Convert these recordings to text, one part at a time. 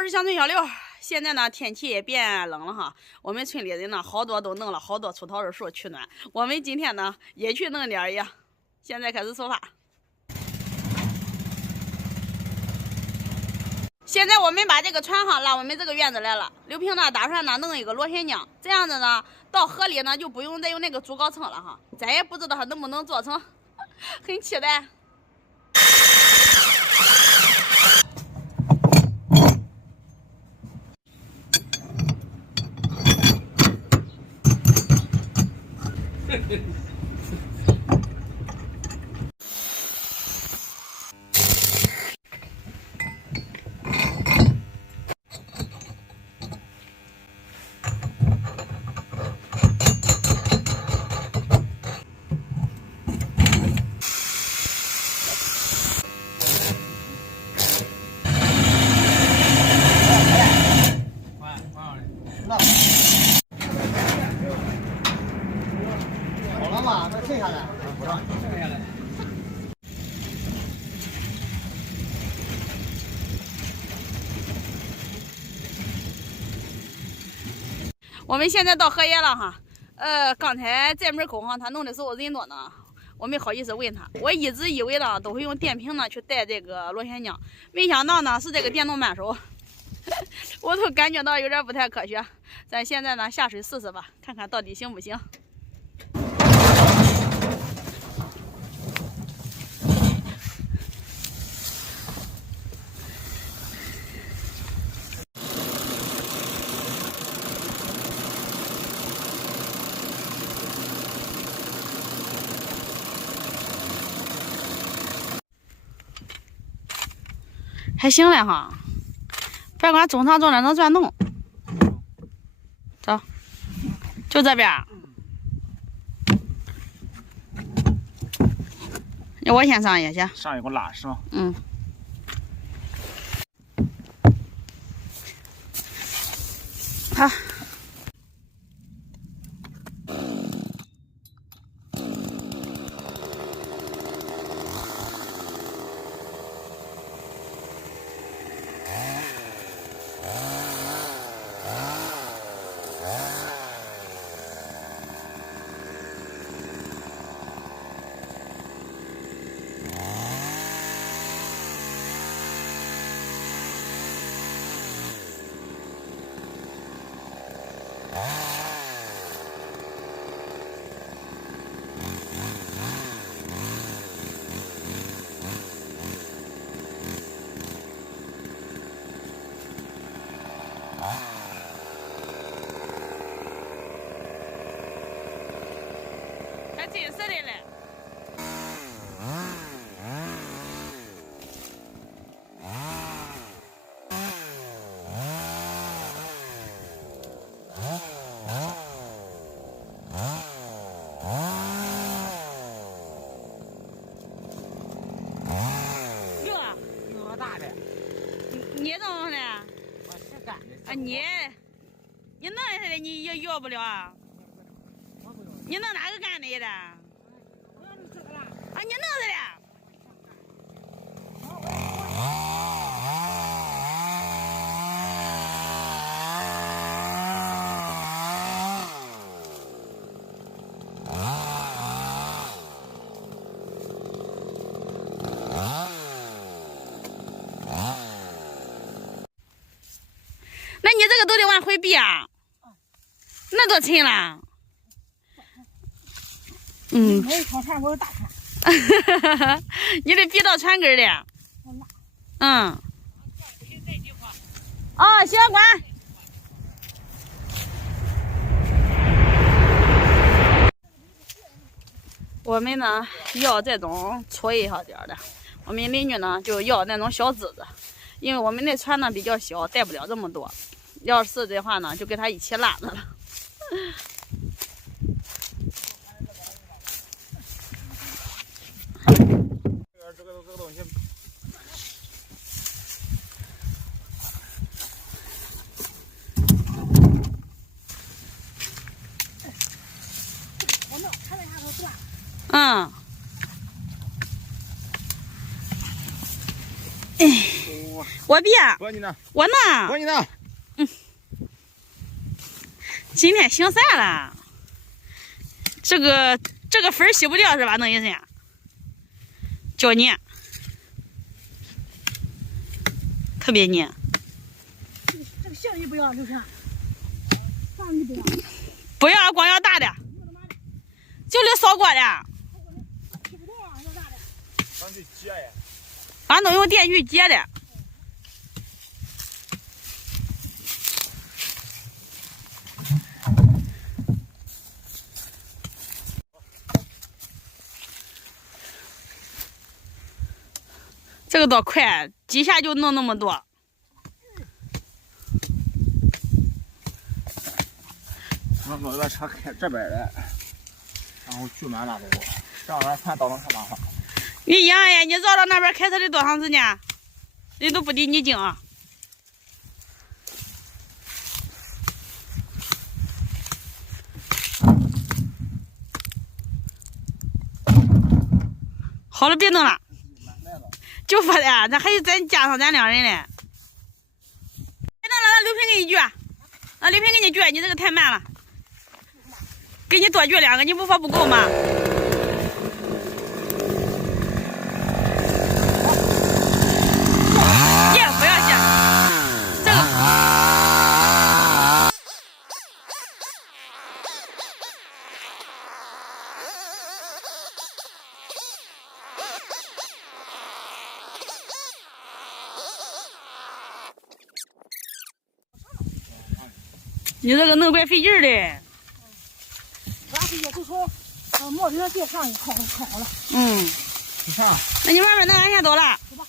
我是乡村小六。现在呢，天气也变冷了哈。我们村里人呢，好多都弄了好多出桃子树取暖。我们今天呢，也去弄点呀。现在开始出发。现在我们把这个船哈拉我们这个院子来了。刘平呢，打算呢弄一个螺旋桨，这样子呢，到河里呢就不用再用那个竹篙撑了哈。咱也不知道它能不能做成，很期待。我们现在到河沿了哈，刚才在门口哈，他弄的时候人多呢，我没好意思问他。我一直以为呢都会用电瓶呢去带这个螺旋桨，没想到呢是这个电动扳手，我都感觉到有点不太科学。咱现在呢下水试试吧，看看到底行不行。还行了哈，别管中长重的能转动。走，就这边。我先上也行。上一个拉是吗？嗯。好。还真是的嘞。有大的。你怎么的？我是干的。啊你弄下来你也要不了啊？你弄哪个干的的？我要弄这个了。啊，你弄着了。那你这个都得往回避啊，那多沉了。嗯。我一条船，我有大船。你得避到船根的。嗯。哦，行，管。我们呢要这种粗一小点的，我们邻居呢就要那种小支子，因为我们那船呢比较小，带不了这么多。要是的话呢，就跟他一起拉着了。这个东西。嗯。哇，我别，哥你呢？我呢？哥你呢？今天姓啥了？这个粉儿洗不掉是吧？弄一身，叫你特别黏。这个杏你不要，刘强。放你不要。不要，光要大的，就留烧锅的。咱去接呀。俺都用电锯接的。这个倒快，几下就弄那么多。我把车开这边来，然后聚满那都，这样咱看倒腾太麻烦。你养呀，你绕到那边开车得多长时间？人都不离你近啊。好了，别弄了。就说的，咱还有咱加上咱2人嘞。那刘平给你锯，刘平给你锯，你这个太慢了。给你多锯2个，你不说不够吗？耶，不要谢，这个。你这个弄怪费劲儿的。俺是也就从磨平地上一烤了。你看。那你慢慢弄，俺先走了。走吧。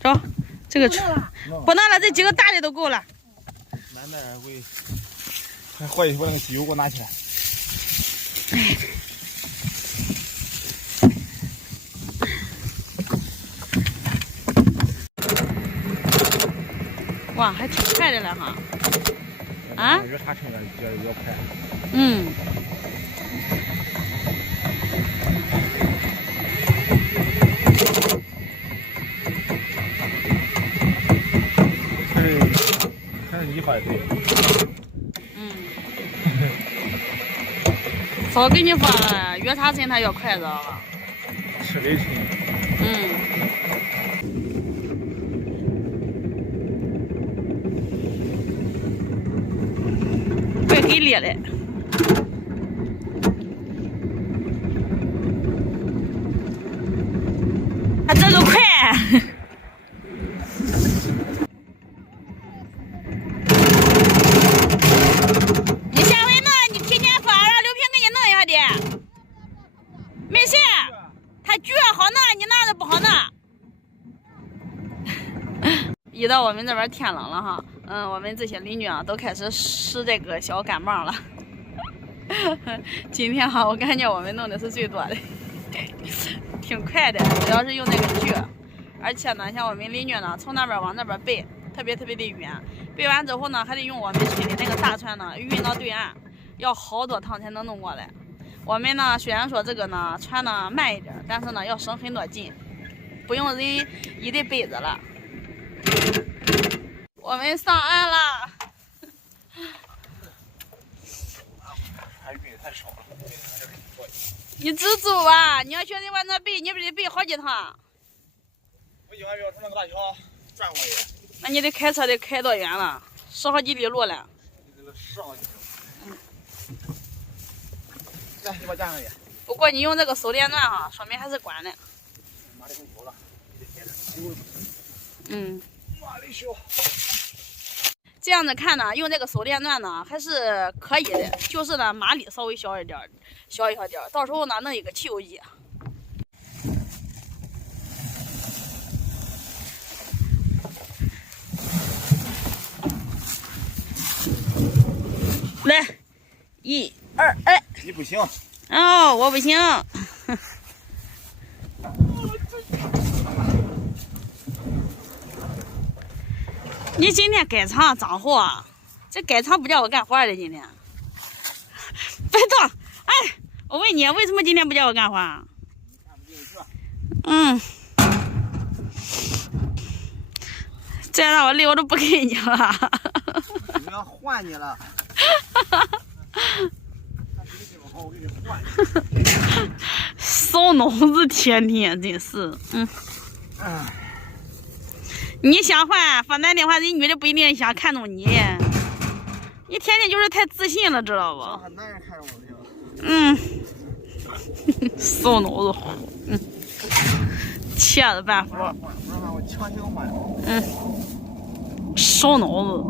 走，这个不弄了，这几个大的都够了。难点会，还或者把那个机油给我拿起来。哇，还挺快的了哈。啊？越差成越快。嗯。看你说的对。早跟你说了，越差深它越快，知道吧？吃得轻。怪给力的。它这个快。你下回弄，你提前说，让刘平给你弄一下的。没事，他锯好弄，你那的不好弄。一到我们这边天冷了哈，我们这些邻居啊都开始拾这个小干棒了。今天哈，我感觉我们弄的是最多的，挺快的，主要是用那个锯，而且呢，像我们邻居呢，从那边往那边背，特别的远，背完之后呢，还得用我们村的那个大船呢运到对岸，要好多趟才能弄过来。我们呢，虽然说这个呢船呢慢一点，但是呢要省很多劲，不用人一得背着了。我们上岸了。还运的太少了。你知足吧，你要学人往那背，你不得背好几趟？我一般要从那个大桥转过去。那你得开车得开多远了？10好几里路了。这个10好几里。来，你把加上去。不过你用这个手电钻哈，说明还是关的。马里有了。马里修。这样子看呢，用这个手电钻呢还是可以的，就是呢马力稍微小一点，到时候呢弄一个汽油机。来，1、2，哎。你不行。哦，我不行。你今天改场脏活，这改场不叫我干活的今天。别动！哎，我问你，为什么今天不叫我干活？再让我累，我都不给你了。我要换你了。我给你换。烧脑子，天天真是，你想换发男的话，人女的不一定想看中你。你天天就是太自信了，知道不？男人看中我就。烧脑子，切着办法。不让我强行换。烧脑子。